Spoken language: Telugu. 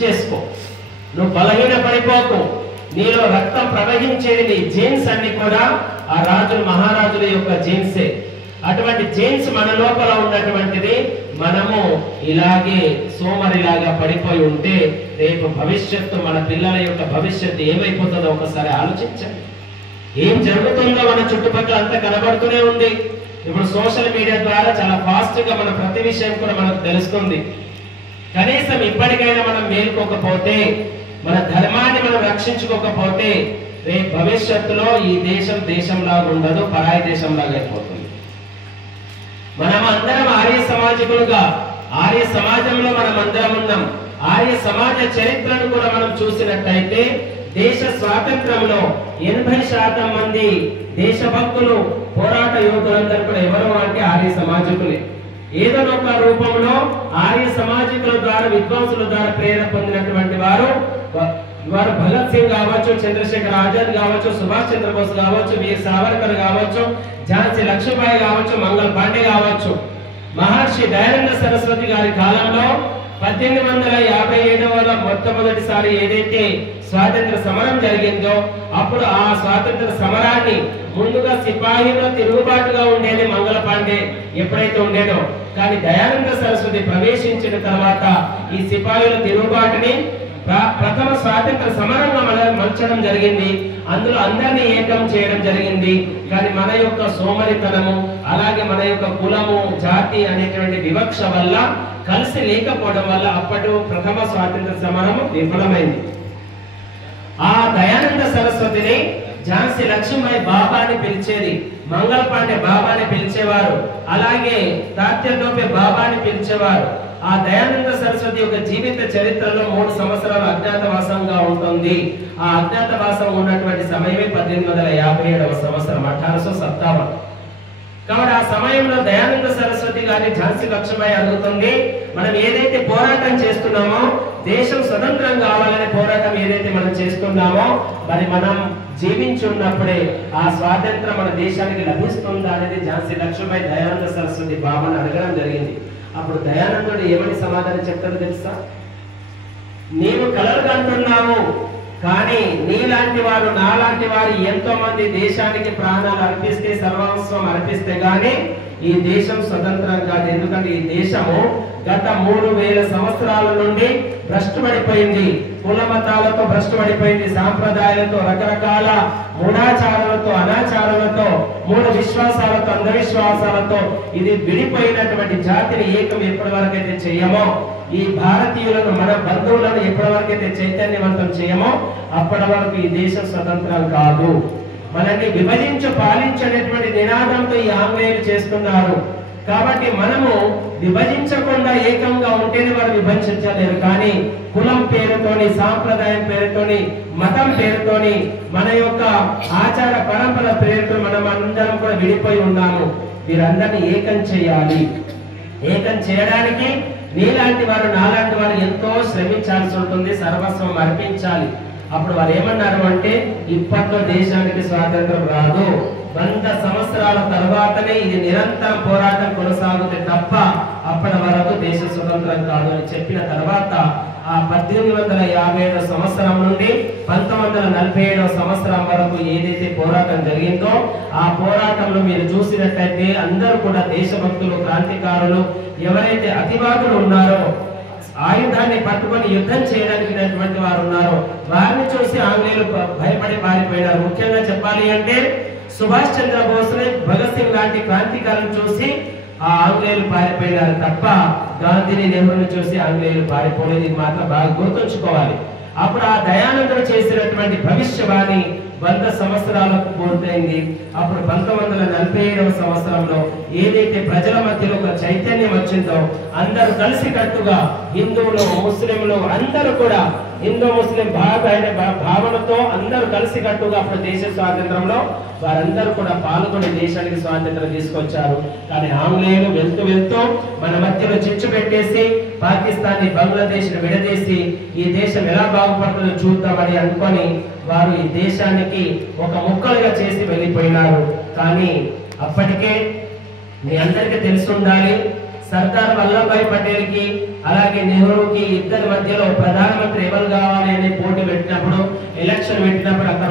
చేసుకో, నువ్వు బలహీన పడిపోకు. నీలో రక్తం ప్రవహించేది నీ జీన్స్ అన్ని కూడా ఆ రాజులు మహారాజుల యొక్క జీన్సే. అటువంటి జీన్స్ మన లోపల ఉన్నటువంటిది మనము ఇలాగే సోమరిలాగా పడిపోయి ఉంటే రేపు భవిష్యత్తు, మన పిల్లల యొక్క భవిష్యత్తు ఏమైపోతుందో ఒకసారి ఆలోచించండి. ఏం జరుగుతుందో మన చుట్టుపక్కల అంతా కనబడుతూనే ఉంది. ఇప్పుడు సోషల్ మీడియా ద్వారా చాలా ఫాస్ట్ గా మన ప్రతి విషయం కూడా మనకు తెలుస్తుంది. కనీసం ఇప్పటికైనా మనం మేలుకోకపోతే, మన ధర్మాన్ని మనం రక్షించుకోకపోతే రేపు భవిష్యత్తులో ఈ దేశం దేశంలాగా ఉండదు, పరాయి దేశంలాగా అయిపోతుంది. మనం అందరం ఆర్య సమాజికులుగా, ఆర్య సమాజంలో మనం అందరం ఉన్నాం. ఆర్య సమాజ చరిత్రను కూడా మనం చూసినట్టయితే దేశ స్వాతంత్రంలో 80% మంది దేశభక్తులు, పోరాట యోధులందరూ కూడా ఎవరు అంటే ఆర్య సమాజికులే. ఏదో ఒక రూపంలో ఆర్య సమాజికుల ద్వారా, విద్వాంసుల ద్వారా ప్రేరణ పొందినటువంటి వారు భగత్ సింగ్ కావచ్చు, చంద్రశేఖర్ ఆజాద్ కావచ్చు, సుభాష్ చంద్రబోస్ కావచ్చు, వీర్ సావర్కర్ కావచ్చు, ఝాన్సీ లక్ష్మీబాయి కావచ్చు, మంగళ్ పాండే కావచ్చు. మహర్షి దయానంద సరస్వతి గారి కాలంలో 1857లో మొట్టమొదటిసారి ఏదైతే స్వాతంత్ర సమరం జరిగిందో అప్పుడు ఆ స్వాతంత్ర సమరాన్ని ముందుగా సిపాయిలో తిరుగుబాటుగా ఉండేది మంగళ పాండే ఎప్పుడైతే ఉండేదో, కానీ దయానంద సరస్వతి ప్రవేశించిన తర్వాత ఈ సిపాయిల తిరుగుబాటుని ప్రథమ స్వాతంత్ర సమరంగా మలచడం జరిగింది. అందులో అందరినీ ఏకం చేయడం జరిగింది. కానీ మన యొక్క సోమరితనము, అలాగే మన యొక్క కులము, జాతి అనేటువంటి వివక్ష వల్ల, కలిసి లేకపోవడం వల్ల అప్పటి ప్రథమ స్వాతంత్ర సమరము విఫలమైంది. ఆ దయానంద సరస్వతిని ఝాన్సీ లక్ష్మీబాయి బాబా అని పిలిచేది, మంగళ పాండే బాబా అని పిలిచేవారు, అలాగే తాత్యతోపే బాబా అని పిలిచేవారు. ఆ దయానంద సరస్వతి యొక్క జీవిత చరిత్రలో 3 సంవత్సరాలు అజ్ఞాతవాసంగా ఉంటుంది. ఆ అజ్ఞాతవాసం ఉన్నటువంటి సమయమే 1857వ సంవత్సరం, 1857. కాబట్టి ఆ సమయంలో దయానంద సరస్వతి గారిని ఝాన్సీ లక్ష్మీబాయి అడుగుతుంది, మనం ఏదైతే పోరాటం చేస్తున్నామో, దేశం స్వతంత్రం కావాలనే పోరాటం ఏదైతే మనం చేస్తున్నామో, మరి మనం జీవించి ఉన్నప్పుడే ఆ స్వాతంత్రం మన దేశానికి లభిస్తుందా అనేది ఝాన్సీ లక్ష్మీబాయి దయానంద సరస్వతి బాబాను అడగడం జరిగింది. అప్పుడు దయానందుడు ఏమని సమాధానం చెప్తారో తెలుసా? నీవు కలలు కంటున్నావు, కానీ నీలాంటి వారు, నాలాంటి వారు ఎంతో మంది దేశానికి ప్రాణాలు అర్పిస్తే, సర్వస్వం అర్పిస్తే గానీ ఈ దేశం స్వతంత్రం కాదు. ఎందుకంటే ఈ దేశము గత 3000 సంవత్సరాల నుండి భ్రష్టుపడిపోయింది. కుల మతాలతో భ్రష్టుపడిపోయింది, సాంప్రదాయాలతో, రకరకాల మూఢాచారాలతో, అనాచారాలతో, మూఢ విశ్వాసాలతో, అంధవిశ్వాసాలతో ఇది విడిపోయినటువంటి జాతిని ఏకం ఎప్పటి వరకైతే చేయమో, ఈ భారతీయులను, మన బంధువులను ఎప్పటి వరకైతే చైతన్యవంతం చేయమో అప్పటి వరకు ఈ దేశం స్వతంత్రం కాదు. మనల్ని విభజించి పాలించేటువంటి నినాదంతో ఈ ఆంగ్లేయులు చేస్తున్నారు. కాబట్టి మనము విభజించకుండా ఏకంగా ఉంటేనే వారు విభజించలేరు. కానీ కులం పేరుతోని, సాంప్రదాయం పేరుతోని, మతం పేరుతోని, మన యొక్క ఆచార పరంపర పేరుతో మనం అందరం కూడా విడిపోయి ఉన్నాము. వీరందరినీ ఏకం చేయాలి. ఏకం చేయడానికి నీలాంటి వారు, నాలాంటి వారు ఎంతో శ్రమించాల్సి ఉంటుంది, సర్వస్వం అర్పించాలి. అప్పుడు వారు ఏమన్నారు అంటే, ఇప్పట్లో దేశానికి స్వాతంత్రం రాదు, 100 సంవత్సరాల తర్వాతనే ఇది నిరంతరం పోరాటం కొనసాగుతే తప్ప అప్పటి వరకు దేశ స్వతంత్రం కాదు అని చెప్పిన తర్వాత ఆ 1857 సంవత్సరం నుండి 1947 సంవత్సరం వరకు ఏదైతే పోరాటం జరిగిందో ఆ పోరాటంలో మీరు చూసినట్లయితే అందరూ కూడా దేశభక్తులు, క్రాంతికారులు, ఎవరైతే అతివాదులు ఉన్నారో, ఆయుధాన్ని పట్టుకొని యుద్ధం చేయడానికి వారు ఉన్నారో వారిని చూసి ఆంగ్లేయులు భయపడి పారిపోయినారు. ముఖ్యంగా చెప్పాలి అంటే సుభాష్ చంద్రబోస్, భగత్ సింగ్ లాంటి క్రాంతికారులను చూసి ఆ ఆంగ్లేయులు పారిపోయినారు తప్ప గాంధీని, నెహ్రూని చూసి ఆంగ్లేయులు పారిపోలేదు. ఇది మాత్రం బాగా గుర్తుంచుకోవాలి. అప్పుడు ఆ దయానందుడు చేసినటువంటి భవిష్యవాణి 100 సంవత్సరాలకు పూర్తయింది. అప్పుడు 1947వ సంవత్సరంలో ఏదైతే ప్రజల మధ్యలో ఒక చైతన్యం వచ్చిందో, అందరూ కలిసి కట్టుగా హిందువులు, ముస్లింలు అందరూ కూడా హిందూ ముస్లిం భావనతో అందరూ కలిసి కట్టుగా అప్పుడు దేశ స్వాతంత్రంలో వారందరూ కూడా పాల్గొని దేశానికి స్వాతంత్రం తీసుకొచ్చారు. కానీ ఆంగ్లేయులు వెళ్తూ వెళ్తూ మన మధ్యలో చిచ్చు పెట్టేసి పాకిస్తాన్, బంగ్లాదేశ్ విడదీసి ఈ దేశం ఎలా బాగుపడుతుందో చూద్దామని అనుకొని వారు ఈ దేశానికి ఒక ముక్కలుగా చేసి వెళ్ళిపోయినారు. కానీ అప్పటికే మీ అందరికీ తెలిసి ఉండాలి, సర్దార్ వల్లభాయ్ పటేల్ కి అలాగే నెహ్రూకి ఇద్దరి మధ్యలో ప్రధానమంత్రి ఎవరు కావాలి అనే పోటీ పెట్టినప్పుడు ఎలక్షన్ పెట్టినప్పుడు అక్కడ